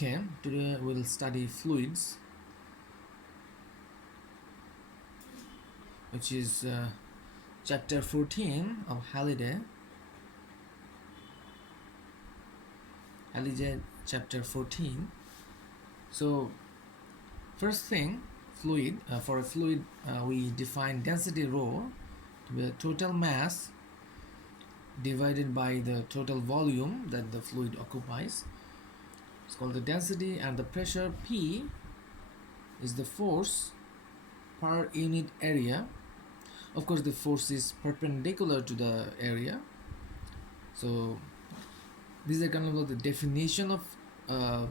Okay, today we'll study fluids, which is chapter 14 of Halliday. Halliday chapter 14. So, first thing, fluid. For a fluid, we define density rho to be the total mass divided by the total volume that the fluid occupies. It's called the density, and the pressure P is the force per unit area. Of course, the force is perpendicular to the area. So these are kind of the definition of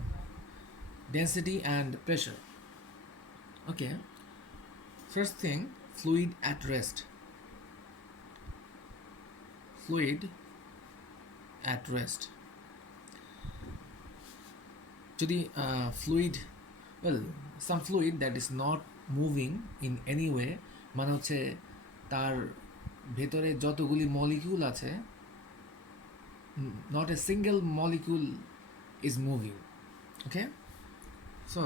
density and pressure. Okay, first thing, fluid at rest. Fluid at rest. To the fluid, well, some fluid that is not moving in any way, মানে হচ্ছে তার ভেতরে যতগুলি molecule আছে, not a single molecule is moving. Okay, so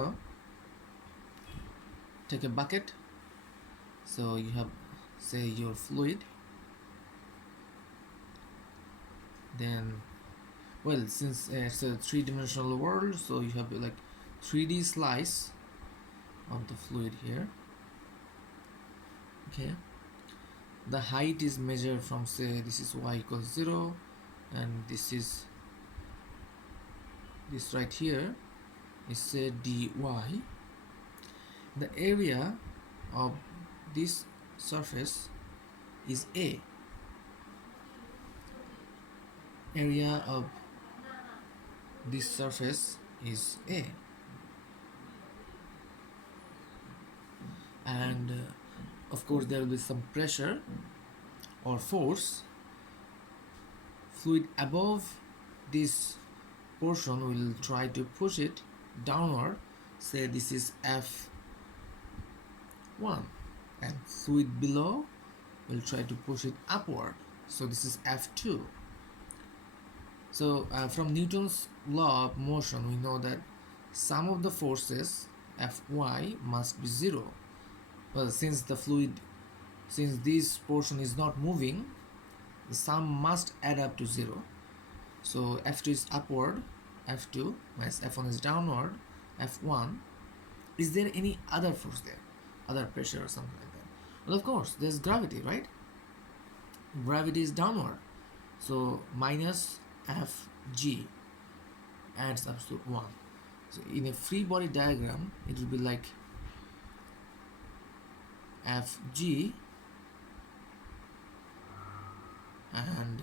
take a bucket. So you have, say, your fluid. Then, well, since it's a three-dimensional world, so you have like 3D slice of the fluid here. Okay, the height is measured from, say, this is y equals 0, and this right here is, say, dy. The area of this surface is A. Area of this surface is A, and of course there will be some pressure or force. Fluid above this portion will try to push it downward. Say this is F1, and fluid below will try to push it upward. So this is F2. So from Newton's law of motion, we know that sum of the forces Fy must be 0. Well, since this portion is not moving, the sum must add up to 0. So F2 is upward, F2 minus F1 is downward, F1. Is there any other force there? Other pressure or something like that? Well, of course, there's gravity, right? Gravity is downward. So minus Fg adds up to 1. So in a free body diagram, it will be like Fg and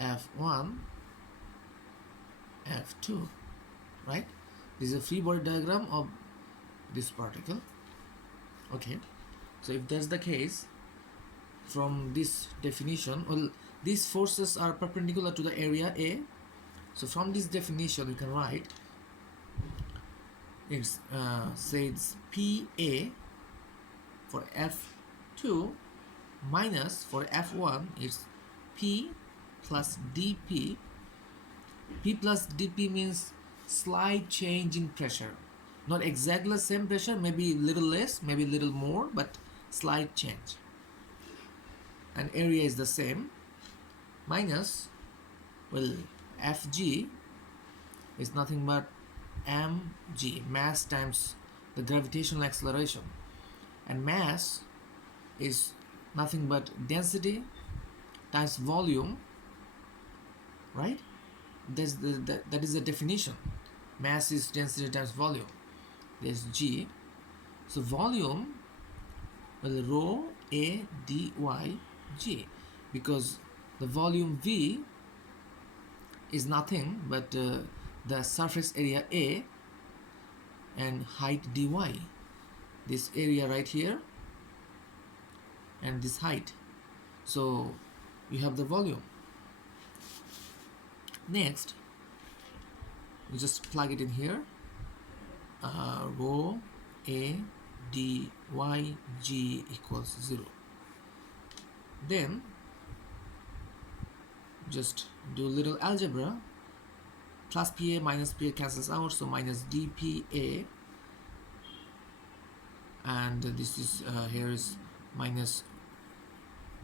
F1, F2, right? This is a free body diagram of this particle. Okay, so if that's the case, from this definition, well, these forces are perpendicular to the area A. So from this definition, we can write it's says PA for F2 minus for F1 is P plus dP. P plus dP means slight change in pressure, not exactly the same pressure, maybe a little less, maybe a little more, but slight change. And area is the same, minus, well, Fg is nothing but mg, mass times the gravitational acceleration, and mass is nothing but density times volume, right? That is the definition. Mass is density times volume. There's g. So volume, well, rho A dy g, because the volume V is nothing but the surface area A and height dy. This area right here and this height. So you have the volume. Next, you just plug it in here. Rho A dy g equals 0. Then just do a little algebra. plus PA minus PA cancels out, so minus dPA, and this is here is minus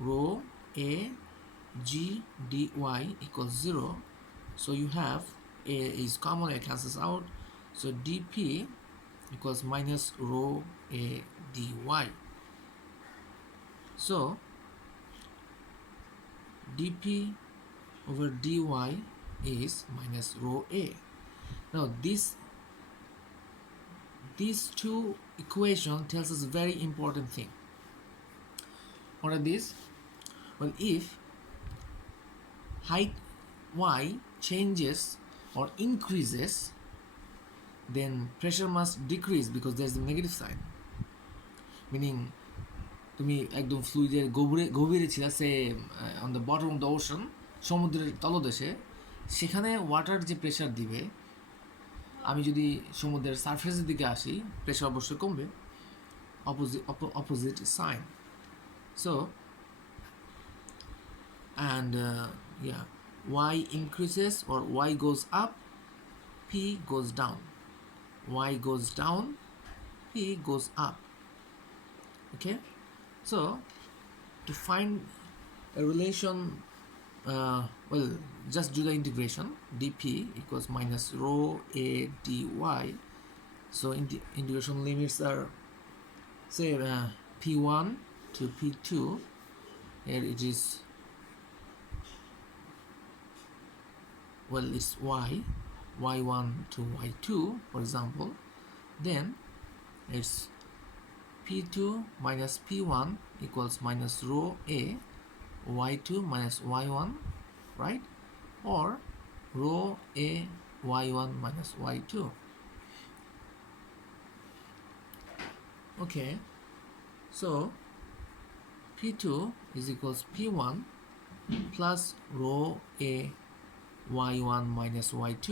rho A G dy equals 0. So you have A is common, A cancels out, so dP equals minus rho A dy. So dP over dy is minus rho A. Now these two equation tells us a very important thing. What are these? Well, if height y changes or increases, then pressure must decrease because there's a negative sign. Meaning তুমি একদম ফ্লুইডের গভীরে ছিল, say on the bottom of the ocean, সমুদ্রের তলদেশে, সেখানে water যে pressure দিবে, আমি যদি সমুদ্রের সারফেসের দিকে আসি, প্রেশার অবশ্যই কমবে, opposite sign. So and yeah, y increases or y goes up, p goes down. Y goes down, p goes up. Okay, so to find a relation, well, just do the integration. dP equals minus rho A dy. So integration limits are, say, p1 to p2. Here it is, well, it's y1 to y2, for example. Then it's p2 minus p1 equals minus rho A y2 minus y1, right? Or rho A y1 minus y2. Okay, so p2 is equals p1 plus rho A y1 minus y2.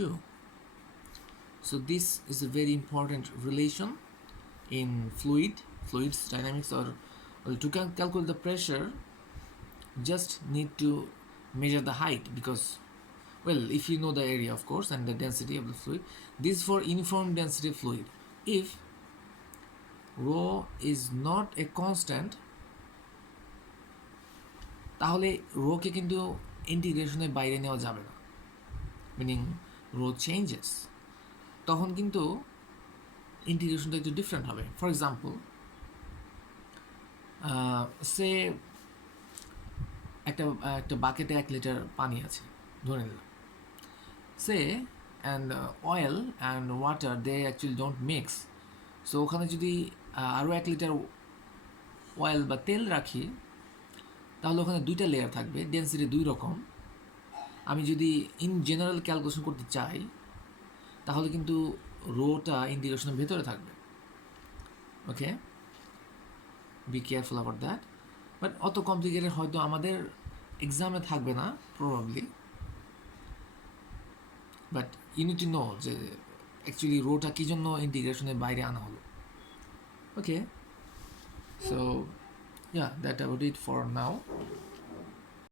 So this is a very important relation in fluids dynamics, or to calculate the pressure, just need to measure the height, because, well, if you know the area, of course, and the density of the fluid. This is for uniform density fluid. If rho is not a constant, তাহলে রোকে কিন্তু ইন্টিগ্রেশনের বাইরে নেওয়া যাবে না, meaning rho changes, তখন কিন্তু ইন্টিগ্রেশনটা একটু ডিফারেন্ট হবে। ফর এক্সাম্পল, সে একটা বাকেটে 1 লিটার পানি আছে ধরে নিলাম, say and oil and water, they actually don't mix. So ওখানে যদি আরও 1 লিটার অয়েল বা তেল রাখি, তাহলে ওখানে 2টা লেয়ার থাকবে, ডেন্সিটি 2 রকম। আমি যদি ইন জেনারেল ক্যালকুলেশন করতে চাই, তাহলে কিন্তু রোটা ইন্টিগ্রেশনের ভেতরে থাকবে। Okay, be careful about that. But অত কমপ্লিকেটেড হয়তো আমাদের এক্সামে থাকবে না probably, but you need to know যে অ্যাকচুয়ালি রোটা কী জন্য ইন্টিগ্রেশনের বাইরে আনা হলো। ওকে, so yeah, that about it for now.